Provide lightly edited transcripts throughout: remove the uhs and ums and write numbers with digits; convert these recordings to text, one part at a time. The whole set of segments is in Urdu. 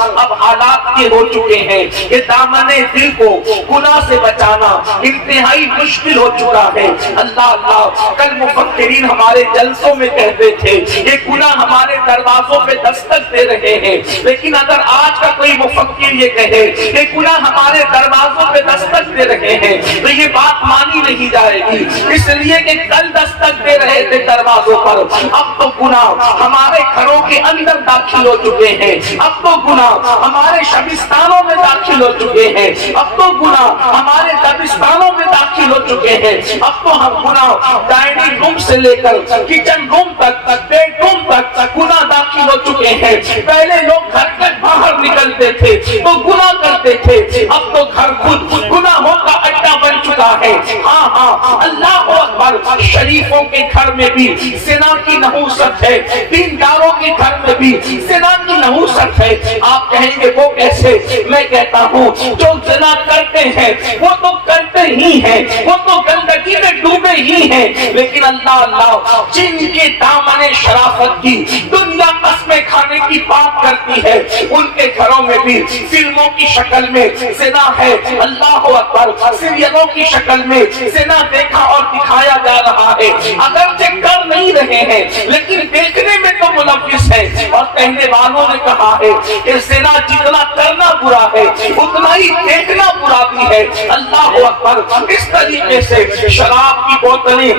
اب حالات یہ ہو چکے ہیں کہ دامن دل کو گناہ سے بچانا انتہائی مشکل ہو چکا ہے۔ اللہ اللہ، کل مفکرین ہمارے جلسوں میں کہتے تھے یہ گناہ ہمارے دروازوں پہ دستک دے رہے ہیں، لیکن اگر آج کا کوئی مفکر یہ کہے کہ گناہ ہمارے دروازوں پہ دستک دے رہے ہیں تو یہ بات مانی نہیں جائے گی، اس لیے کہ کل دستک دے رہے تھے دروازوں پر، اب تو گناہ ہمارے گھروں کے اندر داخل ہو چکے ہیں، اب تو گناہ ہمارے شبستانوں میں داخل ہو چکے ہیں، اب تو گناہ ہمارے دبستانوں میں داخل ہو چکے ہیں، اب تو ہم گناہ ڈائننگ روم سے لے کر کچن روم تک، بیڈ روم تک گناہ داخل ہو چکے ہیں۔ پہلے لوگ گھر کے باہر نکلتے تھے تو گناہ کرتے تھے، اب تو گھر خود گناہوں کا اڈا بن چکا ہے۔ ہاں ہاں، اللہ اکبر، شریفوں کے گھر میں بھی زنا کی نحوست ہے، دینداروں کے گھر میں بھی زنا کی نحوست ہے۔ آپ کہیں گے وہ کیسے؟ میں کہتا ہوں جو زنا کرتے ہیں وہ تو کرتے ہی ہیں، وہ تو گندگی میں ڈوبے ہی ہیں، لیکن اللہ اللہ، جن کے دامن شرافت کی دنیا قسمیں کھانے کی بات کرتی ہے ان کے گھروں میں بھی فلموں کی شکل میں زنا ہے۔ اللہ اکبر، سیریلوں کی شکل میں زنا دیکھا اور دکھایا جا رہا ہے، اگرچہ کر نہیں رہے ہیں لیکن دیکھنے میں تو ملوث ہے، اور کہنے والوں نے کہا ہے کہ زنا جتنا کرنا برا ہے اتنا ہی دیکھنا برا بھی ہے۔ اللہ اکبر، اس طریقے سے شراب کی بوتلیں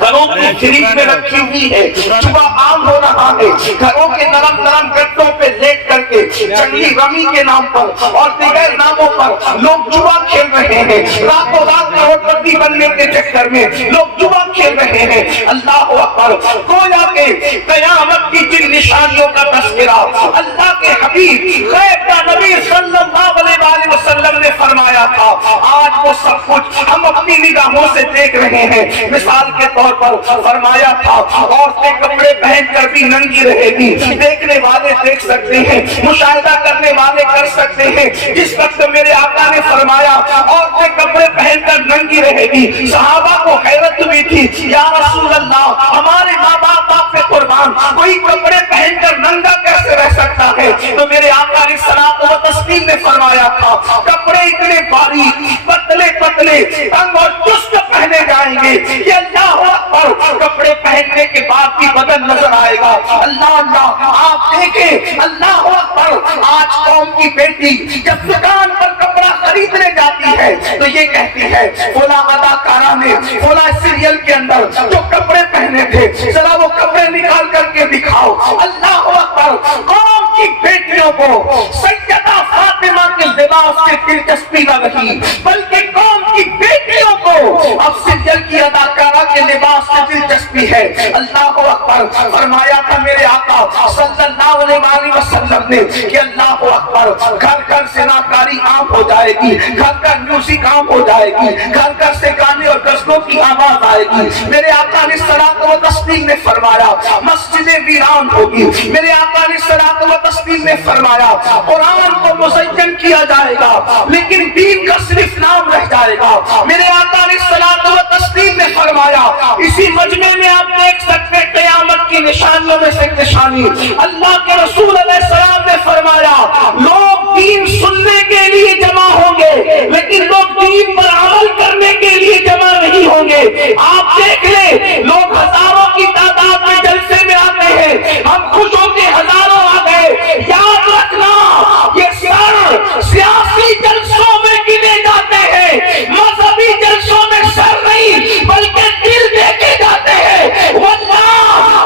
گھروں کی فریج میں رکھی ہوئی ہے، جوا عام ہو رہا ہے، گھروں کے نرم نرم گدوں پہ لیٹ کر کے جنگلی رمی کے نام پر اور دیگر ناموں پر لوگ جوا کھیل رہے ہیں، راتوں رات کروڑپتی بننے کے چکر میں لوگ جوا کھیل رہے ہیں۔ اللہ اکبر، گویا کہ قیامت کی جن نشانیوں کا تذکرہ اللہ کے حبیب غیب کا نبی صلی اللہ علیہ وسلم نے فرمایا تھا، آج وہ سب کچھ ہم اپنی نگاہوں سے دیکھ رہے ہیں۔ مثال کے طور پر فرمایا تھا عورتیں کپڑے پہن کر بھی ننگی رہے گی، دیکھنے والے دیکھ سکتے ہیں، مشاہدہ کرنے والے کر سکتے ہیں۔ جس وقت میرے آقا نے فرمایا عورتیں کپڑے پہن کر ننگی رہے گی، صحابہ کو حیرت ہوئی تھی، یا رسول اللہ ہمارے ماں باپ آپ پہ قربان، کوئی کپڑے پہن کر ننگا کیسے رہ سکتا ہے؟ تو میرے آقا نے صلاۃ و تسلیم نے فرمایا تھا کپڑے اتنے باریک پتلے پتلے تنگ اور چست پہنے جائیں گے کہ اللہ اکبر، کپڑے پہننے کے بعد بھی بدن نظر آئے گا۔ اللہ اللہ، آپ دیکھیں، اللہ اکبر، آج قوم کی بیٹی جب دکان پر کپڑا خریدنے جاتی ہے تو یہ کہتی ہے فلاں اداکارہ نے فلاں سیریل کے اندر جو کپڑے پہنے تھے ذرا وہ کپڑے نکال کر کے دکھاؤ۔ اللہ اکبر، قوم کی بیٹیوں کو سیدہ فاطمہ کے لباس سے دلچسپی نہ رہی بلکہ قوم کی بیٹیوں کو اب سیریل کی اداکارہ کے لباس سے دلچسپی ہے۔ اللہ اکبر، فرمایا تھا میرے آقا صلی اللہ علیہ وسلم نے کہ اللہ اکبر، گھر گھر زناکاری عام ہو جائے گی، گھر گھر میوزک عام ہو جائے گی، گھر گھر سے گانے اور غزلوں کی آواز آئے گی۔ میرے آقا نے صلاۃ و تسلیم نے فرمایا مسجدیں ویران ہوگی۔ میرے آقا نے صلاۃ و تسلیم نے فرمایا قرآن کو مزین کیا جائے گا لیکن دین کا صرف نام رہ جائے گا۔ میرے آقا نے صلاۃ و تسلیم نے فرمایا اسی مجمع میں آپ دیکھ سکتے قیامت کی نشانیوں میں سے نشانی، اللہ کے رسول علیہ السلام نے فرمایا لوگ دین سننے کے لیے جمع ہوں گے لیکن لوگ دین پر عمل کرنے کے لیے جمع نہیں ہوں گے۔ آپ دیکھ لیں، لوگ ہزاروں کی تعداد میں جلسے میں آتے ہیں، ہم خوش ہو کے ہزاروں آ گئے، یاد رکھنا یہ سر سیاسی جلسوں میں گنے جاتے ہیں، مذہبی جلسوں میں سر نہیں بلکہ دل دیکھے جاتے ہیں۔ واللہ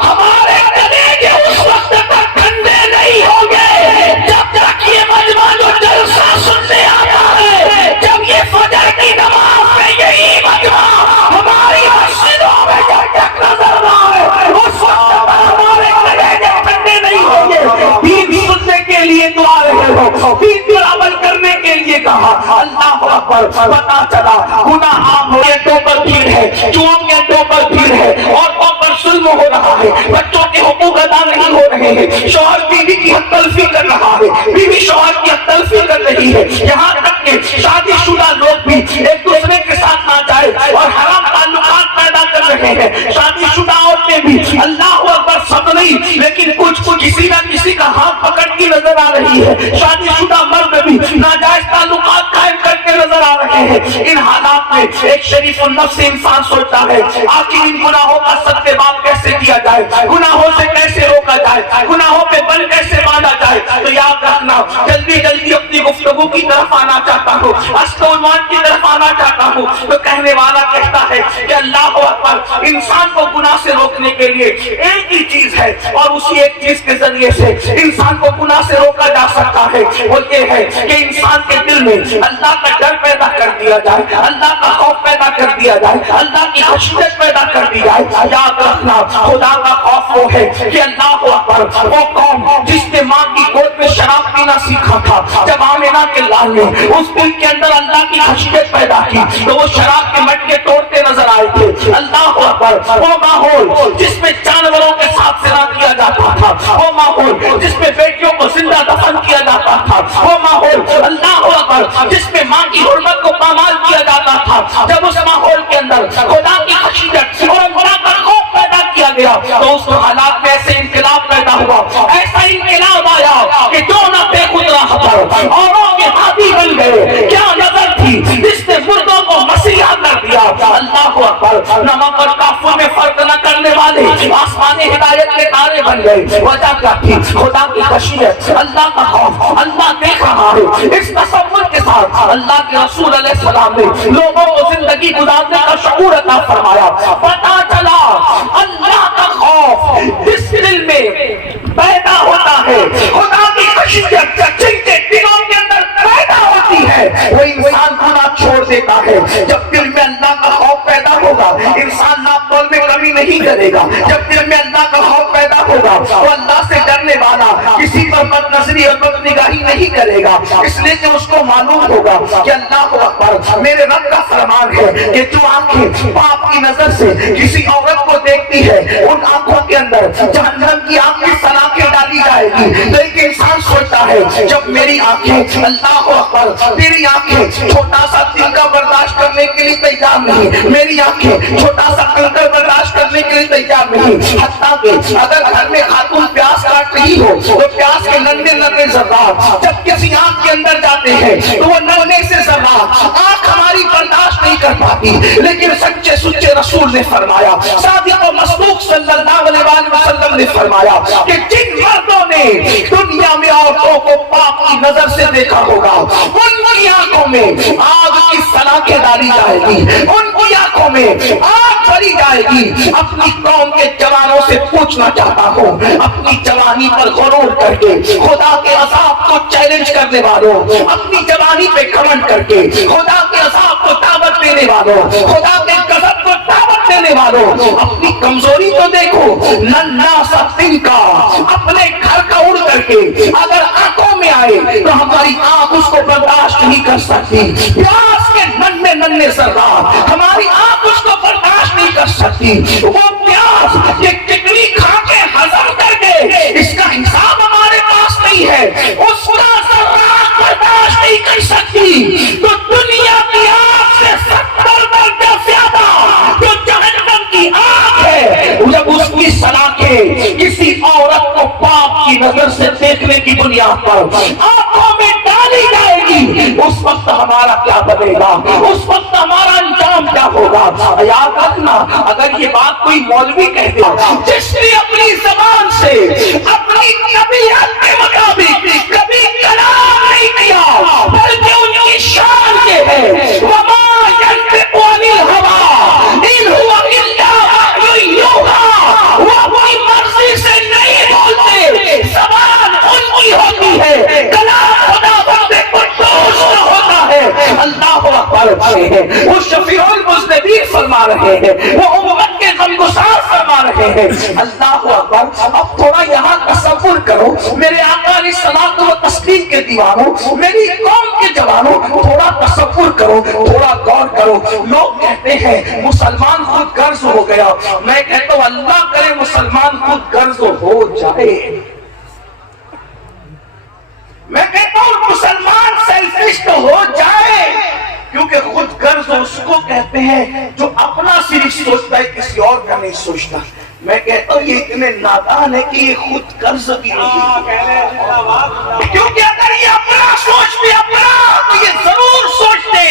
ہمارے کلیجے اس وقت تک ٹھنڈے نہیں ہوں گے جب تک یہ مجمع جو جلسہ سننے آتا ہے، جب یہ فجر کی نماز میں یہی مجمع ہماری مسجدوں میں جب تک نظر نہ آئے اس وقت تک ہمارے کلیجے ٹھنڈے نہیں ہوں گے۔ دین سننے کے لیے تو آ رہے ہو، دین پر عمل کرنے کے لیے کہا۔ اللہ اکبر، پتا چلا گناہ عام ہو، گیٹوں پر بھیڑ ہے، چون گیٹوں پر بھیڑ ہے، عورتوں پر ظلم ہو رہا ہے، بچوں کے حقوق ادا نہیں ہو رہے ہیں، شوہر بیوی کی حق تلفی کر رہا ہے، بیوی شوہر کی حق تلفی کر رہی ہے، یہاں تک کہ شادی شدہ لوگ بھی ایک دوسرے کے ساتھ ناجائز اور حرام تعلقات پیدا کر رہے ہیں۔ شادی شدہ عورتیں بھی اللہ اکبر سب نہیں لیکن کچھ کسی نہ کسی کا ہاتھ پکڑ کے کی نظر آ رہی ہے، شادی شدہ مرد بھی ناجائز تعلقات قائم کرتے نظر آ رہے ہیں۔ ان حالات میں ایک شریف النفس انسان سوچتا ہے آخر ان گناہوں کا سد باب کیسے کیا جائے، گناہوں سے کیسے روکا جائے، گناہوں پہ بل کیسے باندھا جائے۔ تو یاد رکھنا، جلدی جلدی اپنی گفتگو کی طرف آنا چاہتا ہوں، اصل عنوان کی طرف آنا چاہتا ہوں۔ تو کہنے والا کہتا ہے کہ اللہ اکبر، انسان کو گناہ سے روکنے کے لیے ایک ہی چیز ہے، اور اسی ایک چیز کے ذریعے سے انسان کو گناہ سے روکا جا سکتا ہے، وہ یہ ہے کہ انسان کے دل میں اللہ کا ڈر پیدا کر دیا جائے، اللہ کا خوف پیدا کر دیا جائے، اللہ کی خشیت پیدا کر دی جائے۔ یاد رکھنا، خدا کا خوف وہ ہے کہ اللہ اکبر، وہ قوم جس نے ماں کی گود میں شراب پینا سیکھا تھا، جب آمنہ کے لال نے اس دل کے اندر اللہ کی خشیت پیدا کی تو وہ شراب کے مٹکے توڑتے نظر آئے تھے۔ اللہ اکبر، وہ ماحول جس میں جانوروں کے ساتھ زنا کیا جاتا تھا، وہ ماحول جس میں بیٹیوں کو زندہ دفن کیا جاتا تھا، وہ ماحول اللہ اکبر جس میں ماں کی حرمت کو پامال کیا جاتا تھا، جب اس ماحول کے اندر خدا کی خشیت اور اللہ کا خوف پیدا کیا گیا تو اس حالات میں ایسے انقلاب پیدا ہوا، ایسا انقلاب آیا کہ جو نہ بے خود راہ پر اوروں کے ہاتھی بن گئے۔ کیا نظر تھی جس نے مردوں کو مسیحا کر دیا۔ اللہ اکبر، نمک اور کافور میں فرق نہ کرنے والے آسمانی ہدایت کے تارے بن گئے۔ وجہ کیا تھی؟ خدا کی خشیت، اللہ کا خوف۔ اللہ دیکھ رہا ہے، اس تصور کے ساتھ اللہ کے رسول علیہ السلام نے لوگوں کو زندگی گزارنے کا شعور عطا فرمایا۔ پتا چلا اللہ کا خوف جس دل میں پیدا ہوتا ہے، خدا کی خشیت جن کے دلوں کے اندر پیدا ہوتی ہے، وہ انسان گناہ چھوڑ دیتا ہے۔ جب دل میں اللہ کا خوف پیدا ہوگا، انسان ناپ تول میں کمی نہیں کرے گا۔ جب دل میں اللہ کا خوف پیدا ہوگا تو اللہ سے ڈرنے والا کسی پر بد نظری اور بد نگاہی نہیں کرے گا، اس لیے کہ اس کو معلوم ہوگا کہ اللہ اکبر، میرے رب کا فرمان ہے کہ جو آنکھیں پاپ کی نظر سے کسی عورت کو دیکھتی ہے، ان آنکھوں کے اندر جہنم کی آگ کی سلاخیں ڈالی جائے گی۔ تو ایک انسان سوچتا ہے جب میری آنکھیں اللہ اکبر، میری آنکھیں چھوٹا سا تنکا برداشت کرنے کے لیے تیار نہیں، میری آنکھیں چھوٹا سا کنکر برداشت کرنے کے لیے تیار نہیں، حتیٰ کہ اگر گھر میں خاتون پیاز کاٹ رہی ہو تو پیاز کے ننھے ننھے ذرات جب کسی آنکھ کے اندر جاتے ہیں تو وہ ننھے سے ذرات آنکھ ہماری برداشت نہیں کر پاتی، لیکن سچے سچے رسول نے فرمایا، صادق و مصدوق صلی اللہ علیہ وسلم نے فرمایا کہ جن مردوں نے دنیا میں عورتوں کو پاپ کی نظر سے دیکھا ہوگا، ان کی آنکھوں میں آگ کی سلاخیں ڈالی جائے گی، ان کی آنکھوں میں آگ بھری جائے گی۔ اپنی قوم کے جوانوں سے پوچھنا چاہتا ہوں، اپنی جوانی پر غرور کر کے خدا کے عذاب کو چیلنج کرنے والوں، اپنی جوانی پہ گھمنڈ کر کے خدا کے عذاب کو دعوت دینے والوں، خدا کے غضب کو دعوت دینے والوں، اپنی کمزوری تو دیکھو، ننھا سا تنکا اپنے گھر کا اڑ کر کے اگر آنکھوں میں آئے تو ہماری آنکھ اس کو برداشت نہیں کر سکتی۔ پیاس کے ننھے ننھے ذرات ہماری آنکھ اس کو برداشت نہیں کر سکتی۔ وہ پیاس یہ ٹکڑی کھا کے ہضم کر کے اس کا حساب ہمارے پاس نہیں ہے، اس کا ذرات برداشت نہیں کر سکتی۔ تو دنیا کی آگ سے 70 درجہ زیادہ جو جہنم کی آگ ہے، جب اس کی سلاخیں کسی عورت کو پاپ کی نظر سے دیکھنے کی بنیاد پر آنکھوں میں ڈالی جائے گی، اس وقت ہمارا کیا بنے گا، اس وقت ہمارا انجام کیا ہوگا۔ یاد رکھنا، اگر یہ بات کوئی مولوی کہہ دے جس نے اپنی زبان سے اپنی طبیعت کے مطابق کبھی کلام نہیں کیا بلکہ ان کی شان کے ہے، وما ينطق عن الهوى ان هو الا وحی یوحی، وہ اپنی مرضی سے نہیں بولتے، زبان ان کی ہوتی ہے، کلام خدا بندے قدوس کا ہوتا ہے۔ اللہ اکبر، وہ شفیع المذنبین فرما رہے ہیں، وہ امت کے غمگسار فرما رہے ہیں۔ اللہ اکبر، اب تھوڑا یہاں تصور کرو، میرے آقا علیہ الصلوۃ والتسلیم کے دیوانوں، میری قوم کے جوانوں، تھوڑا تصور کرو، تھوڑا غور کرو۔ لوگ کہتے ہیں مسلمان خود غرض ہو گیا، میں کہتا ہوں اللہ کرے مسلمان خود غرض ہو جائے۔ میں کہتا ہوں مسلمان سیلفش تو ہو جائے، کیونکہ خود غرض اس کو کہتے ہیں جو اپنا صرف سوچتا ہے، کسی اور کا نہیں سوچتا۔ میں کہتا ہوں یہ اتنے نادان ہے کہ یہ خود قرض بھی نہیں، کیونکہ اگر یہ اپنا سوچتے اپنا تو یہ ضرور سوچتے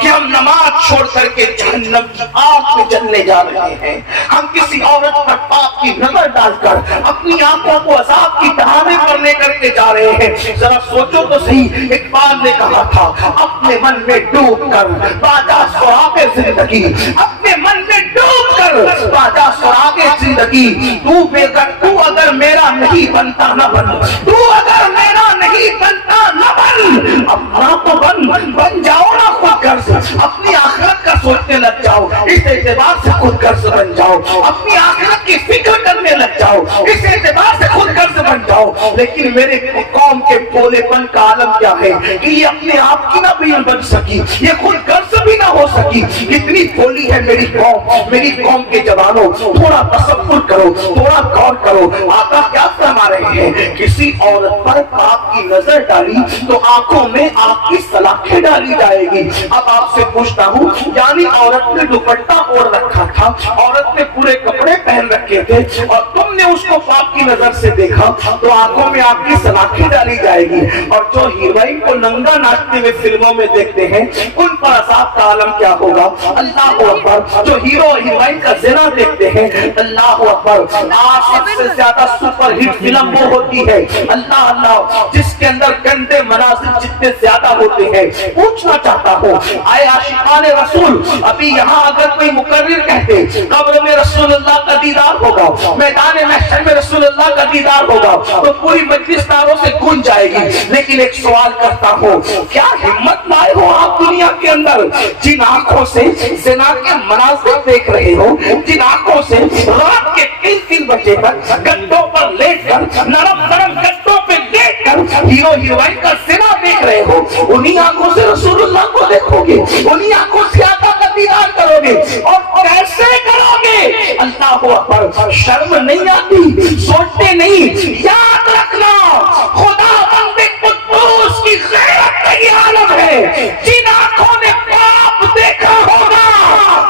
کہ ہم نماز چھوڑ کر کے جہنم کی آگ میں جلنے جا رہے ہیں، ہم کسی عورت پر پاپ کی نظر ڈال کر اپنی آنکھوں کو عذاب کی دہانے پر لے کر کے جا رہے ہیں۔ ذرا سوچو تو صحیح، اقبال نے کہا تھا اپنے من میں ڈوب کر باجا سراغ زندگی، اپنے من میں ڈوب کر باجا سراغ زندگی، تو اگر میرا نہیں بنتا نہ بن، تو اگر میرا نہیں بنتا نہ بن، اپنا تو بن جاؤ نا خود غرض، اپنی آخرت کا سوچنے لگ جاؤ، اس اعتبار سے خود غرض بن جاؤ، اپنی آخرت کی فکر کرنے لگ جاؤ، اس اعتبار سے خود غرض بن جاؤ۔ لیکن میرے قوم کے بولے پن کا عالم کیا ہے کہ یہ اپنے آپ کی نہ بھی بن سکی، یہ خود غرض بھی نہ ہو سکی، اتنی بولی ہے میری قوم کے جوانوں، تھوڑا تصور کرو، تھوڑا غور کرو، آقا کیا فرما رہے ہیں؟ کسی عورت پر پاپ کی نظر ڈالی تو آنکھوں میں آگ کی سلاخیں ڈالی جائے گی۔ اب آپ سے پوچھتا ہوں، یعنی عورت نے دوپٹہ اوڑھ رکھا تھا، عورت نے پورے کپڑے پہن رکھے تھے اور تم نے اس کو پاپ کی نظر سے دیکھا تو آنکھوں میں آگ کی سلاخیں ڈالی جائے گی۔ اور جو ہیروئن کو ننگا ناچتے ہوئے فلموں میں دیکھتے ہیں ان پر عذاب کا عالم کیا ہوگا؟ اللہ اکبر۔ جو ہیرو ہیروئن کا زنا دیکھتے ہیں، اللہ اکبر۔ سب سے زیادہ سپر ہٹ فلم وہ ہوتی ہے اللہ اللہ جس کے اندر گندے مناظر جتنے زیادہ ہوتے ہیں۔ پوچھنا چاہتا ہوں، آئے عاشقان رسول ابھی یہاں اگر کوئی مقرر کہتے قبر میں رسول اللہ کا دیدار ہوگا، میدان محشر میں رسول اللہ کا دیدار ہوگا تو پوری مجلس تاروں سے گونج جائے گی۔ لیکن ایک سوال کرتا ہوں، کیا ہمت لائے ہو آپ دنیا کے اندر جن آنکھوں سے زنا کے مناظر دیکھ رہے ہو، جن آنکھوں سے رات کے 3 بجے تک گدوں پر لیٹ کر نرم نرم گدوں پہ لیٹ کر ہیرو ہیروئن کا زنا دیکھ رہے ہو، انہی آنکھوں سے رسول اللہ کو دیکھو گے، انہی آنکھوں سے آقا کا دیدار کرو گے اور کیسے کرو گے؟ اللہ اکبر۔ شرم نہیں آتی؟ سوچتے نہیں؟ یاد رکھنا خدا بند قدوس کی غیرت کا یہ عالم ہے، جن آنکھوں نے پاپ دیکھا ہوگا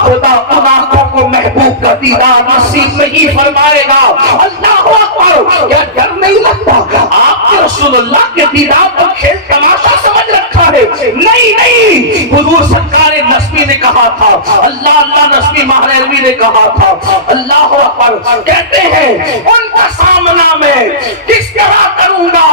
خدا ان آنکھوں کو محبوب کا دیدار نصیب نہیں فرمائے گا۔ اللہ اکبر۔ کیا ڈر نہیں لگتا؟ آپ کے رسول اللہ کے دیدار کو کھیل تماشا سمجھ رکھا ہے؟ نہیں، حضور سرکار نسبی نے کہا تھا، اللہ اللہ نسبی مہرلوی نے کہا تھا، اللہ اکبر، کہتے ہیں ان کا سامنا میں کس طرح کروں گا،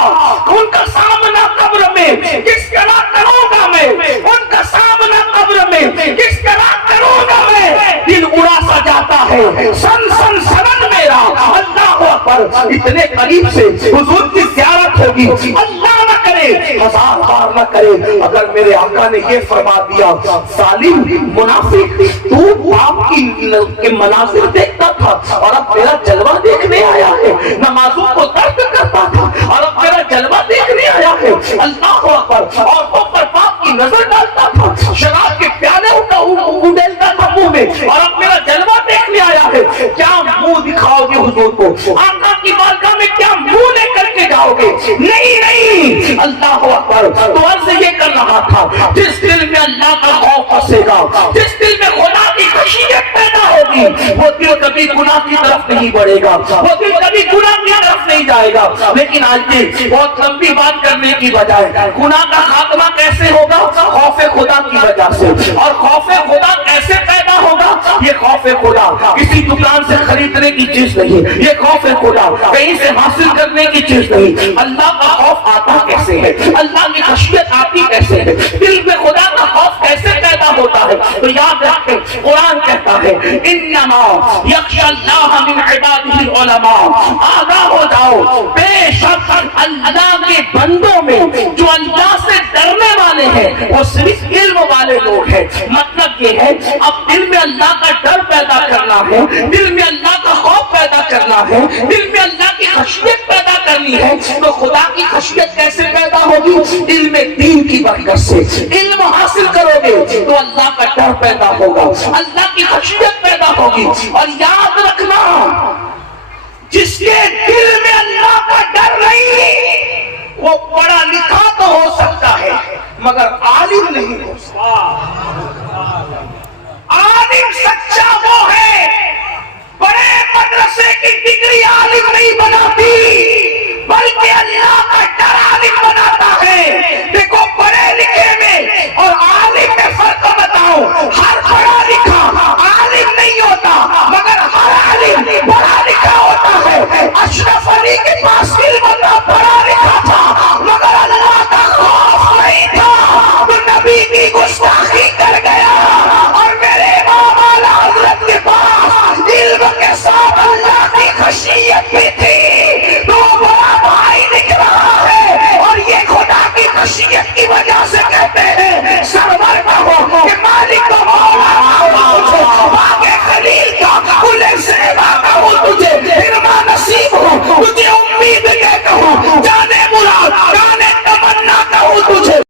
ان کا سامنا قبر میں کس طرح کروں گا میں، ان کا سامنا قبر میں کس طرح کروں گا میں، دل اڑا سا جاتا ہے سن سن سنن میرا۔ اللہ اکبر۔ اتنے قریب سے حضور کی زیارت ہوگی، اللہ نہ کرے 1000 بار نہ کرے اگر میرے آقا نے یہ فرما دیا ظالم منافق تو باپ کے مناظر دیکھتا تھا اور اب میرا جلوہ دیکھنے آیا ہے، نمازوں کو ترک کرتا تھا اور اب میرا جلوہ دیکھنے آیا ہے۔ اللہ اکبر۔ عورتوں پر باپ کی نظر ڈالتا تھا، شراب کے پیالے اڈیلتا تھا منہ میں اور اب میرا جلوہ دیکھنے آیا ہے۔ کیا منہ دکھاؤ گے حضور کو؟ آقا کی بارگاہ میں کیا منہ لے کر کے جاؤ گے؟ نہیں۔ اللہ اکبر۔ تو عرض یہ کر رہا تھا، جس دل میں اللہ کا خوف بسے گا، جس دل میں خدا کی خشیت پیدا ہوگی، وہ دل کبھی گناہ کی طرف نہیں بڑھے گا، وہ دل کبھی گناہ کی طرف نہیں جائے گا۔ لیکن آج بہت لمبی بات کرنے کی بجائے گناہ کا خاتمہ کیسے ہوگا؟ خوف خدا کی وجہ سے۔ اور خوف خدا کیسے پیدا ہوگا؟ یہ خوف خدا کسی دکان سے خریدنے کی چیز نہیں، یہ خوف خدا کہیں سے حاصل کرنے کی چیز نہیں۔ اللہ کا خوف آتا کیسے ہے؟ اللہ کی خشیت آتی کیسے ہے؟ دل میں خدا کا خوف کیسے پیدا ہوتا ہے؟ تو یاد رکھیں، قرآن کہتا ہے انما یخشی اللہ من عبادہ العلماء، آگاہ ہو جاؤ بے شک اللہ کے بندوں میں جو اللہ سے ڈرنے والے ہیں وہ صرف علم والے لوگ ہیں۔ مطلب یہ ہے اب دل میں اللہ کا ڈر پیدا کرنا ہے، دل میں اللہ کا خوف پیدا کرنا ہے، دل میں اللہ کی خشیت پیدا کرنی ہے۔ تو خدا کی خشیت کیسے پیدا ہوگی؟ دل میں دین کی برکت سے۔ علم حاصل کرو گے تو اللہ کا ڈر پیدا ہوگا، اللہ کی خشیت پیدا ہوگی۔ اور یاد رکھنا، جس کے دل میں اللہ کا ڈر نہیں وہ پڑھا لکھا تو ہو سکتا ہے مگر عالم نہیں ہو سکتا۔ عالم سچا وہ ہے، بڑے مدرسے نہیں بناتی